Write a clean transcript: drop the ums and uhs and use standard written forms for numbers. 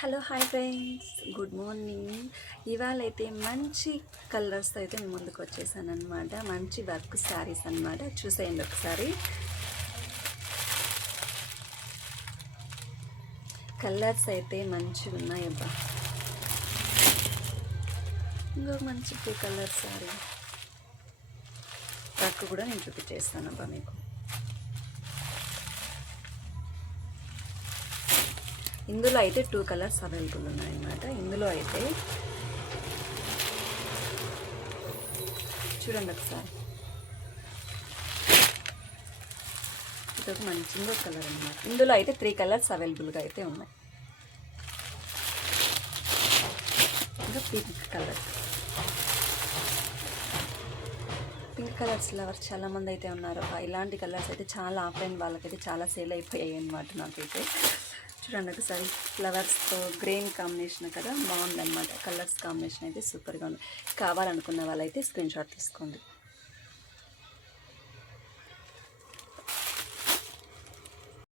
Hello hi friends, good morning. ఇవాళ అయితే మంచి కలర్స్ అయితే మేము ముందుకు వచ్చేసాను అనమాట. మంచి వర్క్ శారీస్ అనమాట. చూసేయండి ఒకసారి. కలర్స్ అయితే మంచిగా ఉన్నాయి అబ్బా. ఇంకో మంచి బ్లూ కలర్ శారీ వర్క్ కూడా నేను చూపించేస్తాను అబ్బా మీకు. ఇందులో అయితే 2 కలర్స్ అవైలబుల్ ఉన్నాయన్నమాట. ఇందులో అయితే చూడండి ఒకసారి, ఇదొక మంచి ఇంకో కలర్ అనమాట. ఇందులో అయితే 3 కలర్స్ అవైలబుల్గా అయితే ఉన్నాయి. ఇంకా పింక్ కలర్స్ లవర్స్ చాలామంది అయితే ఉన్నారు. ఇలాంటి కలర్స్ అయితే చాలా ఆఫ్లైన్ వాళ్ళకైతే చాలా సేల్ అయిపోయాయి అనమాట. నాకైతే చూడండి ఒకసారి, ఫ్లవర్స్తో గ్రీన్ కాంబినేషన్ కదా, బాగుందన్నమాట. కలర్స్ కాంబినేషన్ అయితే సూపర్గా ఉంది. కావాలనుకున్న వాళ్ళైతే స్క్రీన్ షాట్ తీసుకోండి.